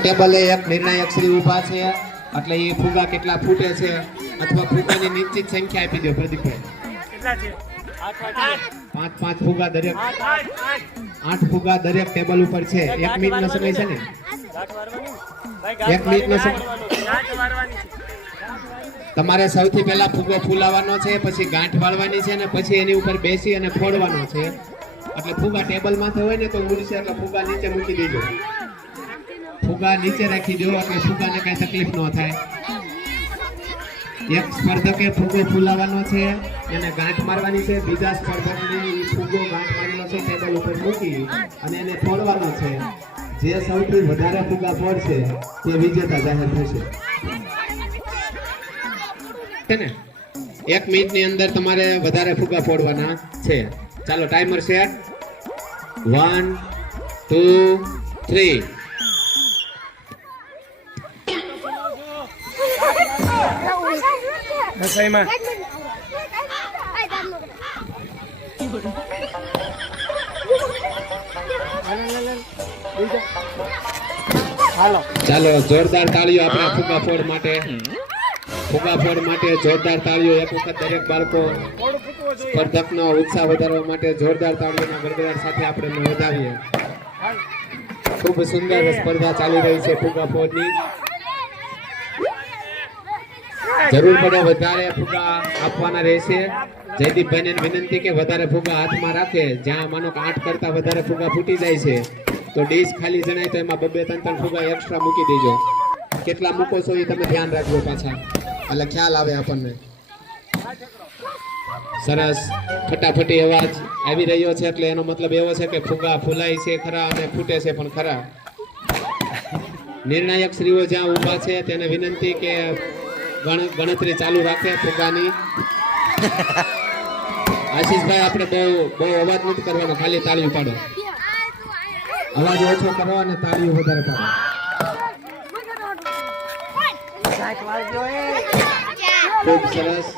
ટેબલે એક નિર્ણાયક શ્રી ઊભા છે એટલે એ ફુગા કેટલા ફૂટે છે અથવા ફુગાની નિશ્ચિત સંખ્યા આપી દો પ્રદીપભાઈ. પાંચ પાંચ ફુગા દરેક. આઠ ફુગા દરેક ટેબલ ઉપર છે. એક મિનિટનો સમય છે ને? એક મિનિટનો સમય. તમારે સૌથી પહેલા ફુગો ફૂલાવાનો છે પછી ગાંઠ વાળવાની છે અને પછી એની ઉપર બેસી અને ફોડવાનો છે. એટલે ફુગા ટેબલ માથે હોય ને તો ઉડશે એટલે ફુગા નીચે મૂકી દેજો. ફુગા નીચે રાખી દો એટલે ફુગાને કઈ તકલીફ ન થાય. એક સ્પર્ધકે ફુગો ફૂલાવાનો છે, એને ગાંઠ મારવાની છે, બીજા સ્પર્ધકને ફુગો ગાંઠ મારવાનો છે, ટેબલ ઉપર મૂકી અને એને ફોડવાનો છે. જે સૌથી વધારે ફુગા ફોડશે, તે વિજેતા જાહેર થશે. છે ને? એક મિનિટની અંદર તમારે વધારે ફુગા ફોડવાના છે. ચાલો timer set one two three ચાલો, જોરદાર તાળીઓ આપણા ફુગા ફોડ માટે. ફુગા ફોડ માટે જોરદાર તાળીઓ એક વખત દરેક બાળકો સ્પર્ધકનો ઉત્સાહ વધારવા માટે જોરદાર તાળીઓના ગડગડાટ સાથે આપણે વધાવીએ ખૂબ સુંદર સ્પર્ધા ચાલી રહી છે ફુગા ફોડની. જરૂર પડે વધારે ફુગા આપવાના રહેશે. જયદીપભાઈને વિનંતી કે વધારે ફુગા હાથમાં રાખે. જ્યાં માનો કે આઠ કરતા વધારે ફુગા ફૂટી જાય છે, તો ડીશ ખાલી જણાય તો એમાં બબે ત્રણ ત્રણ ફુગા એક્સ્ટ્રા મૂકી દેજો. કેટલા મૂકો છો એ તમે ધ્યાન રાખજો પાછા. એટલે ખ્યાલ આવે આપણને. સરસ. ફટાફટી અવાજ આવી રહ્યો છે એટલે એનો મતલબ એવો છે કે ફુગા ફૂલાય છે ખરા અને ફૂટે છે પણ ખરા. નિર્ણાયક શ્રીઓ જ્યાં ઊભા છે તેને વિનંતી કે ગણતરી ચાલુ રાખે ફુગાની આશીષભાઈ, આપણે બહુ બહુ અવાજ નથી કરવાનો, ખાલી તાળી પાડો. અવાજ ઓછો કરો અને તાળીઓ વધારે પાડો. ખૂબ સરસ.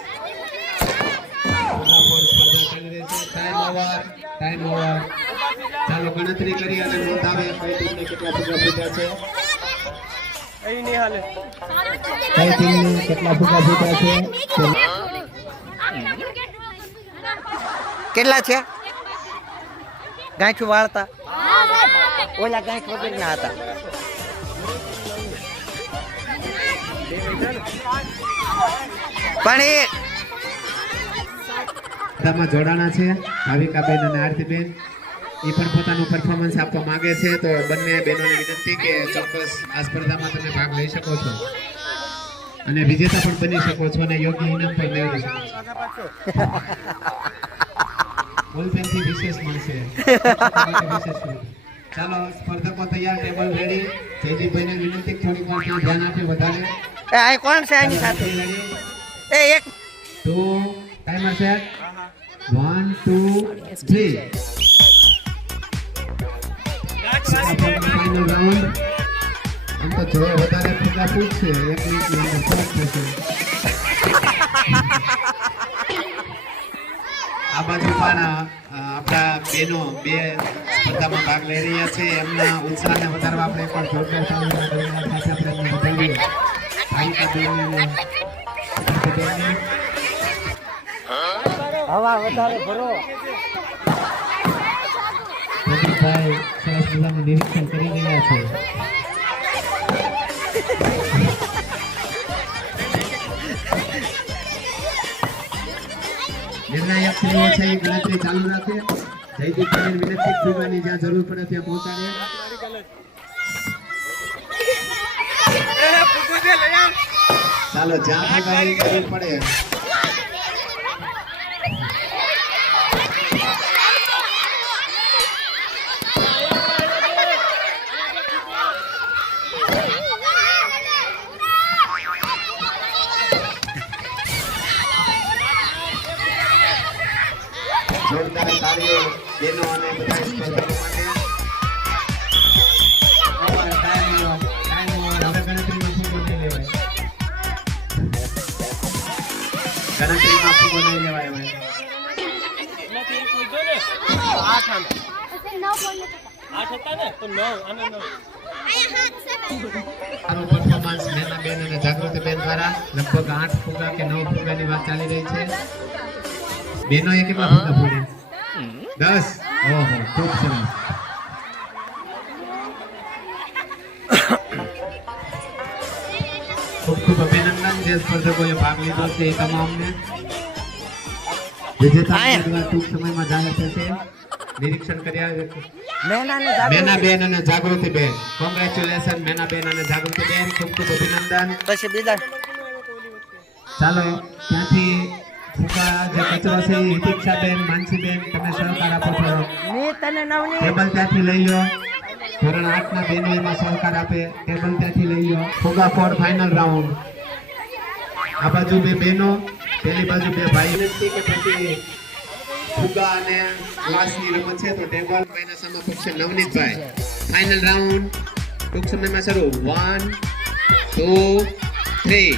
ચાલો ગણતરી કરી અને નોંધાવે કઈ ટીમને કેટલા ફુગા ફૂટ્યા છે. એવી નહીં હાલે. કઈ ટીમને કેટલા છે? કેટલા છે? ગાંઠું વાળતા? ઓલા ગાંઠ વગર ના હતા. પણ એ જોડાણા છે ભાવિકાબેન અને આરતીબેન. એ પણ પોતાનું પરફોર્મન્સ આપવા માંગે છે. તો બંને બહેનોને વિનંતી કે ચોક્કસ આ સ્પર્ધામાં તમે ભાગ લઈ શકો છો. અને વિજેતા પણ બની શકો છો અને યોગ્ય ઇનામ પણ મેળવી શકો છો. બોલપેનથી વિશેષ મળશે. ચાલો સ્પર્ધકો તૈયાર ટેબલ રેડી જયદીપભાઈને વિનંતી થોડીક વાર ધ્યાન આપે વધારે. એ આ કોણ છે આની સાથે? એ એક. Two timer set one two three final round આમ તો જો વધારે ફૂગા ફૂટશે એક મિનિટની અંદર શોર્ટ થશે આ બાજુ પણ આપણા બહેનો બે સ્પર્ધામાં ભાગ લઈ રહ્યા છે. એમના ઉત્સાહને વધારવા આપણે પણ જોરદાર તાળીઓના ગણગણાટ સાથે આપણે એમને વધાવીએ ભાવિકા બેનને. હવા વધારે ભરો. પ્રદીપભાઈ સરસ મજાનું નિરીક્ષણ કરી રહ્યા છે. નિર્ણાયક શ્રીઓ છે એ ગણતરી ચાલુ રાખે. જયદીપભાઈને વિનંતી ફૂગાની જ્યાં જરૂર પડે ત્યાં પહોંચાડે. ચાલો જ્યાં જરૂર પડે. બહેનો અને બધા સ્પર્ધકો માટે over, time over, time over. હવે ગણતરીમાં ફૂગો નહીં લેવાય ગણતરીમાં ફૂગો નહીં લેવાય હવે. એમાંથી એક લીધો ને આઠ આના આઠ હતા ને તો નવ આના નવ સારું પરફોર્મન્સ બેન દ્વારા લગભગ આઠ ફુગા કે નવ ફુગાની વાત ચાલી રહી છે બેનોએ કેટલા ફુગા દસ ઓહો ખૂબ સરસ ખૂબ ખૂબ અભિનંદન જે સ્પર્ધકોએ ભાગ લીધો છે એ તમામને વિજેતા ઉમેદવાર ટૂંક સમયમાં જાહેર થશે નિરીક્ષણ કર્યા મહેનાને જાગૃતિ. મેનાબેન અને જાગૃતિબેન કોંગ્રેચ્યુલેશન મેનાબેન અને જાગૃતિબેન ખૂબ ખૂબ અભિનંદન પછી બીજા ચાલો ત્યાંથી તમે સહકાર આપો છો ત્યાંથી લઈ લો આઠ ના બેનો સહકાર આપે ટેબલ ત્યાંથી લઈ લો ફુગા ફોર ફાઇનલ રાઉન્ડ આ બાજુ બે બેનો પેલી બાજુ બે ભાઈ ફુગા અને ગ્લાસની રમત છે તો ટેબલ ભાઈના સમકક્ષ છે નવનીતભાઈ ફાઇનલ રાઉન્ડ ટૂંક સમયમાં શરૂ વન ટુ થ્રી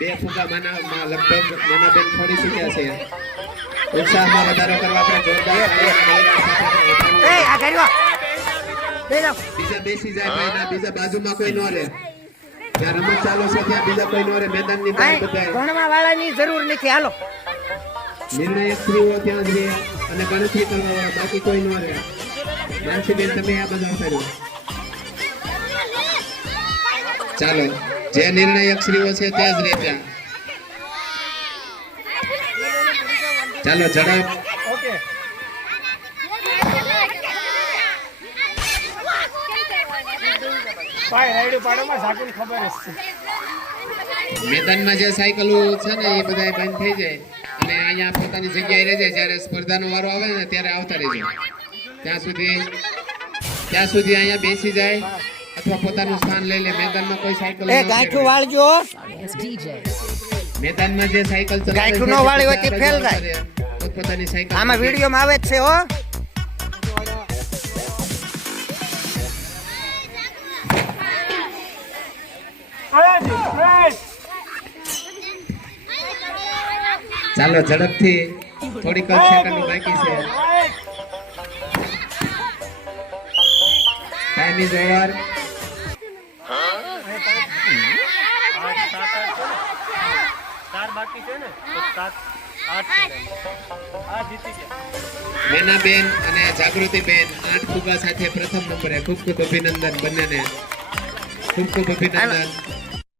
બે ફૂગા માના લગભગ માનાબેન ફોડી ચૂક્યા છે. ઉત્સાહમાં વધારો કરવા આપણે જોરદાર. બીજા બેસી જાય ભાઈ ના બીજા બાજુમાં કોઈ ન રહે. જ્યાં રમત ચાલુ છે ત્યાં બીજા કોઈ ન રહે. મેદાનની બહાર બધા. ભણવા વાળાની જરૂર નથી. હાલો. નિર્ણય સ્ત્રીઓ ત્યાં જ રહે. અને ગણતરી કરવા બાકી કોઈ ન રહે. માનસીબેન તમે આ બધા કર્યું. ચાલો. જે નિર્ણાયક સ્ત્રીઓ છે તે જ રહે ત્યાં ચાલો ઝડપ મેદાનમાં જે સાયકલો છે ને એ બધા બંધ થઈ જાય. અને અહીંયા પોતાની જગ્યાએ રહી જાય જ્યારે સ્પર્ધાનો વારો આવે ને ત્યારે આવતા રહેજો. ત્યાં સુધી ત્યાં સુધી અહીંયા બેસી જાય. અથવા પોતાનું સ્થાન લઈ લે. મેદાનમાં કોઈ સાયકલ એ ગાંઠું વાળજો. મેદાનમાં જે સાયકલ ચલાવે ગાંઠું નો વાળી હોય તે ફેલ થાય. પોતાની પોતપોતાની સાયકલ આમાં વિડીયોમાં આવે જ છે હો. ચાલો ઝડપથી થોડીક સેકન્ડ બાકી છે. ટાઈમ ઇઝ ઓવર ચાર બાકી છે ને તો સાત આઠ છે. આ જીતી મેનાબેન અને જાગૃતિબેન આઠ ફુગા સાથે પ્રથમ નંબરે ખૂબ ખૂબ અભિનંદન બંનેને. ખૂબ ખૂબ અભિનંદન.